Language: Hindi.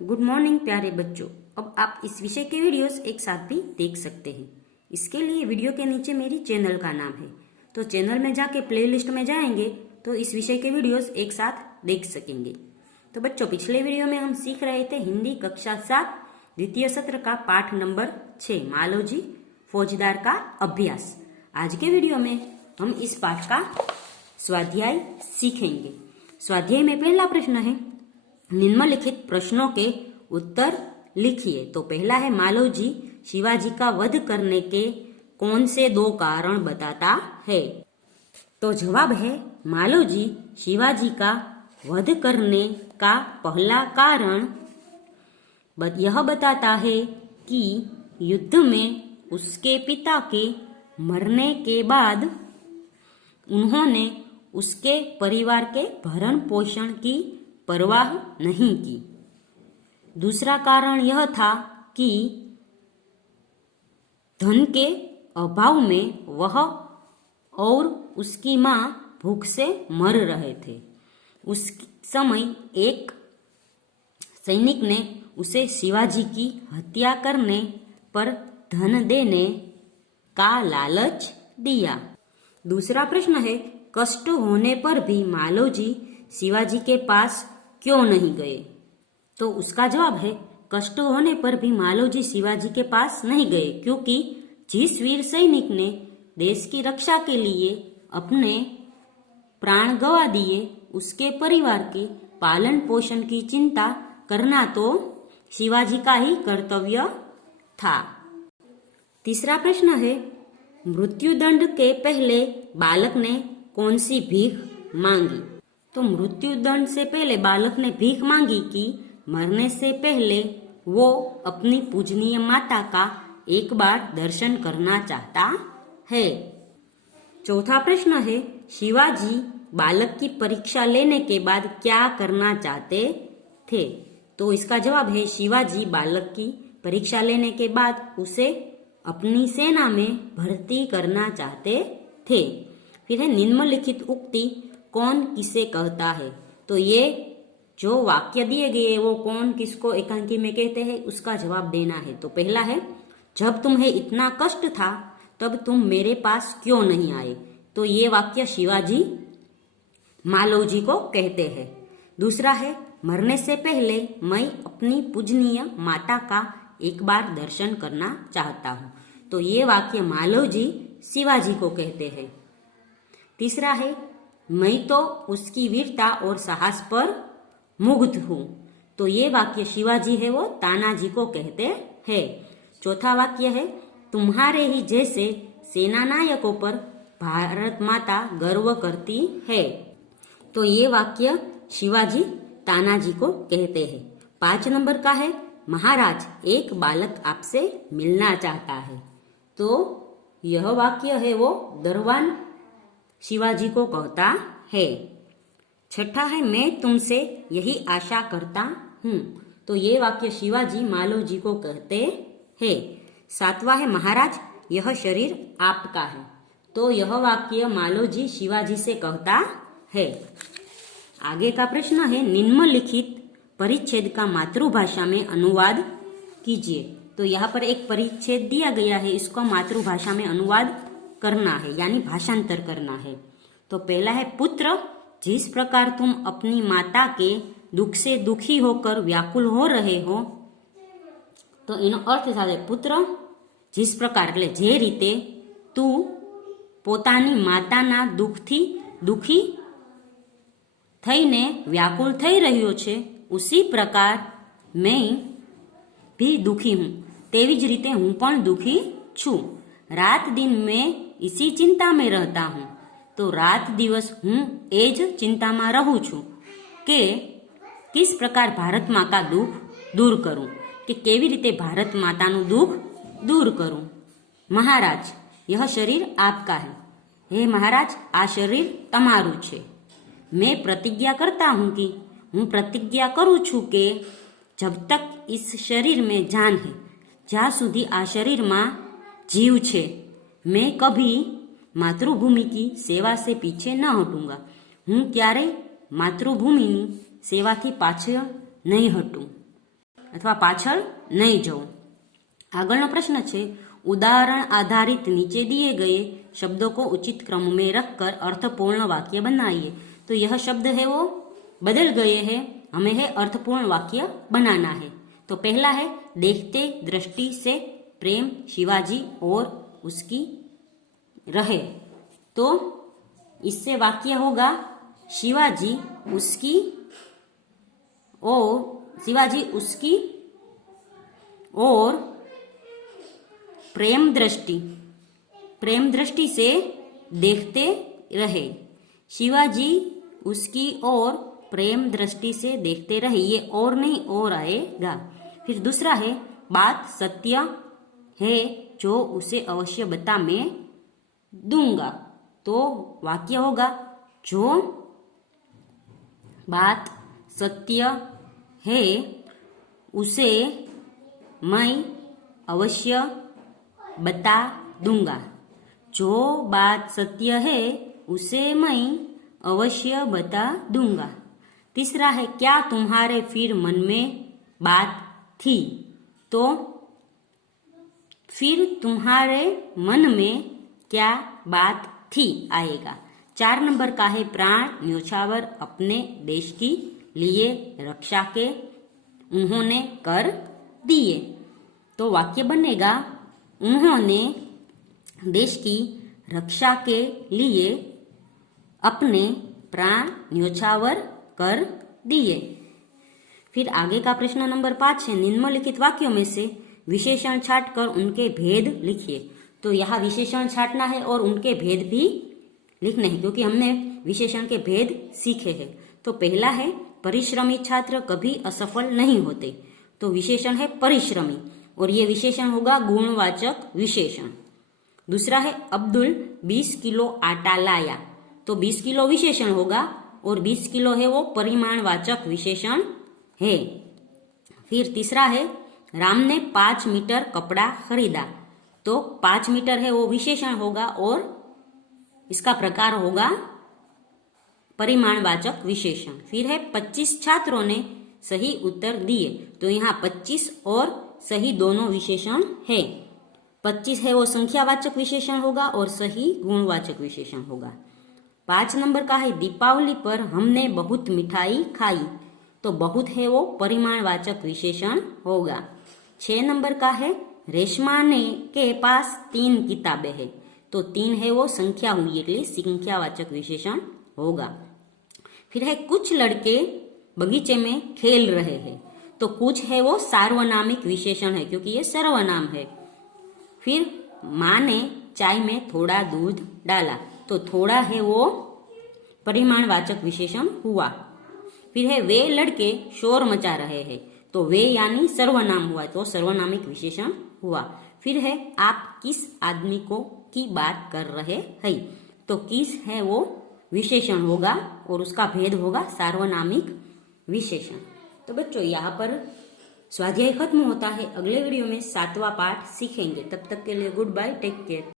गुड मॉर्निंग प्यारे बच्चों। अब आप इस विषय के वीडियोस एक साथ भी देख सकते हैं। इसके लिए वीडियो के नीचे मेरी चैनल का नाम है, तो चैनल में जाके प्लेलिस्ट में जाएंगे तो इस विषय के वीडियोस एक साथ देख सकेंगे। तो बच्चों, पिछले वीडियो में हम सीख रहे थे हिंदी कक्षा 7 द्वितीय सत्र का पाठ नंबर 6 मालोजी फौजदार का अभ्यास। आज के वीडियो में हम इस पाठ का स्वाध्याय सीखेंगे। स्वाध्याय में पहला प्रश्न है, निम्नलिखित प्रश्नों के उत्तर लिखिए। तो पहला है, मालोजी शिवाजी का वध करने के कौन से 2 कारण बताता है। तो जवाब है, मालोजी शिवाजी का वध करने का पहला कारण यह बताता है कि युद्ध में उसके पिता के मरने के बाद उन्होंने उसके परिवार के भरण पोषण की परवाह नहीं की। दूसरा कारण यह था कि धन के अभाव में वह और उसकी मां भूख से मर रहे थे। उस समय एक सैनिक ने उसे शिवाजी की हत्या करने पर धन देने का लालच दिया। दूसरा प्रश्न है, कष्ट होने पर भी मालोजी शिवाजी के पास क्यों नहीं गए। तो उसका जवाब है, कष्ट होने पर भी मालोजी शिवाजी के पास नहीं गए क्योंकि जिस वीर सैनिक ने देश की रक्षा के लिए अपने प्राण गंवा दिए, उसके परिवार के पालन पोषण की चिंता करना तो शिवाजी का ही कर्तव्य था। तीसरा प्रश्न है, मृत्युदंड के पहले बालक ने कौन सी भीख मांगी। तो मृत्युदंड से पहले बालक ने भीख मांगी कि मरने से पहले वो अपनी पूजनीय माता का एक बार दर्शन करना चाहता है। चौथा प्रश्न है, शिवाजी बालक की परीक्षा लेने के बाद क्या करना चाहते थे। तो इसका जवाब है, शिवाजी बालक की परीक्षा लेने के बाद उसे अपनी सेना में भर्ती करना चाहते थे। फिर है, निम्नलिखित उक्ति कौन किसे कहता है। तो ये जो वाक्य दिए गए वो कौन किसको एकांकी में कहते हैं, उसका जवाब देना है। तो पहला है, जब तुम्हें इतना कष्ट था तब तुम मेरे पास क्यों नहीं आए। तो ये वाक्य शिवाजी मालोजी को कहते हैं। दूसरा है, मरने से पहले मैं अपनी पूजनीय माता का एक बार दर्शन करना चाहता हूँ। तो ये वाक्य मालोजी शिवाजी को कहते हैं। तीसरा है, मैं तो उसकी वीरता और साहस पर मुग्ध हूँ। तो ये वाक्य शिवाजी है वो तानाजी को कहते हैं। चौथा वाक्य है, तुम्हारे ही जैसे सेना नायकों पर भारत माता गर्व करती है। तो ये वाक्य शिवाजी तानाजी को कहते हैं। 5 नंबर का है, महाराज एक बालक आपसे मिलना चाहता है। तो यह वाक्य है वो दरवान शिवाजी को कहता है। छठा है, मैं तुमसे यही आशा करता हूँ। तो ये वाक्य शिवाजी मालोजी को कहते हैं। 7वां है, महाराज यह शरीर आपका है। तो यह वाक्य मालोजी शिवाजी से कहता है। आगे का प्रश्न है, निम्नलिखित परिच्छेद का मातृभाषा में अनुवाद कीजिए। तो यहाँ पर एक परिच्छेद दिया गया है, इसको मातृभाषा में अनुवाद करना है यानी भाषांतर करना है। तो पहला है, पुत्र जिस प्रकार तुम अपनी माता के दुख से दुखी होकर व्याकुल हो रहे हो। तो એનો અર્થ થાય, પુત્ર जिस प्रकार એટલે જે રીતે તું પોતાની માતાના દુઃખથી દુખી થઈને વ્યાકુલ થઈ રહ્યો છે, उसी प्रकार मैं भी दुखी हूँ। तेवी ज रीते हूँ पण दुखी छूँ। रात दिन मैं इसी चिंता में रहता हूँ। तो रात दिवस हूँ एज चिंता में रहूँ छूँ कि किस प्रकार भारत माँ का दुख दूर करूँ, कि केवी रीते भारत मातानु दुख दूर करूँ। महाराज यह शरीर आपका है। हे महाराज आ शरीर तमारू छे। मैं प्रतिज्ञा करता हूँ कि हूँ प्रतिज्ञा करूँ छूँ कि जब तक इस शरीर में जान है, ज्यां सुधी आ शरीर में जीव छे, मैं कभी मातृभूमि की सेवा से पीछे न हटूंगा। हूँ क्यारे मातृभूमि सेवा थी पाछे नहीं हटूं। अथवा पाछळ नहीं जवुं। आगळनो प्रश्न छे, उदाहरण आधारित नीचे दिए गए शब्दों को उचित क्रम में रखकर अर्थपूर्ण वाक्य बनाइए। तो यह शब्द है वो बदल गए हैं, हमें है अर्थपूर्ण वाक्य बनाना है। तो पहला है, देखते दृष्टि से प्रेम शिवाजी और उसकी रहे। तो इससे वाक्य होगा, शिवाजी उसकी और प्रेम दृष्टि से देखते रहे। शिवाजी उसकी और प्रेम दृष्टि से देखते रहे, ये और नहीं और आएगा। फिर दूसरा है, बात सत्य है जो उसे अवश्य बता मैं दूंगा। तो वाक्य होगा, जो बात सत्य है उसे मैं अवश्य बता दूंगा। जो बात सत्य है उसे मैं अवश्य बता दूंगा। तीसरा है, क्या तुम्हारे फिर मन में बात थी। तो फिर तुम्हारे मन में क्या बात थी आएगा। 4 नंबर का है, प्राण न्योछावर अपने देश की लिए रक्षा के उन्होंने कर दिए। तो वाक्य बनेगा, उन्होंने देश की रक्षा के लिए अपने प्राण न्योछावर कर दिए। फिर आगे का प्रश्न नंबर 5 है, निम्नलिखित वाक्यों में से विशेषण छांटकर उनके भेद लिखिए। तो यहाँ विशेषण छांटना है और उनके भेद भी लिखने हैं, क्योंकि हमने विशेषण के भेद सीखे हैं। तो पहला है, परिश्रमी छात्र कभी असफल नहीं होते। तो विशेषण है परिश्रमी और ये विशेषण होगा गुणवाचक विशेषण। दूसरा है, अब्दुल 20 किलो आटा लाया। तो 20 किलो विशेषण होगा और 20 किलो है वो परिमाणवाचक विशेषण है। फिर तीसरा है, राम ने 5 मीटर कपड़ा खरीदा। तो 5 मीटर है वो विशेषण होगा और इसका प्रकार होगा परिमाणवाचक विशेषण। फिर है, 25 छात्रों ने सही उत्तर दिए। तो यहाँ 25 और सही दोनों विशेषण है। 25 है वो संख्यावाचक विशेषण होगा और सही गुणवाचक विशेषण होगा। 5 नंबर का है, दीपावली पर हमने बहुत मिठाई खाई। तो बहुत है वो परिमाणवाचक विशेषण होगा। 6 नंबर का है, रेशमा ने के पास 3 किताबें हैं। तो 3 है वो संख्या हुई, इसलिए संख्यावाचक विशेषण होगा। फिर है, कुछ लड़के बगीचे में खेल रहे हैं। तो कुछ है वो सार्वनामिक विशेषण है, क्योंकि ये सर्वनाम है। फिर माँ ने चाय में थोड़ा दूध डाला। तो थोड़ा है वो परिमाणवाचक विशेषण हुआ। फिर है, वे लड़के शोर मचा रहे हैं। तो वे यानी सर्वनाम हुआ, तो सर्वनामिक विशेषण हुआ। फिर है, आप किस आदमी की बात कर रहे हैं। तो किस है वो विशेषण होगा और उसका भेद होगा सार्वनामिक विशेषण। तो बच्चों, यहाँ पर स्वाध्याय खत्म होता है। अगले वीडियो में 7वां पाठ सीखेंगे। तब तक के लिए गुड बाय, टेक केयर।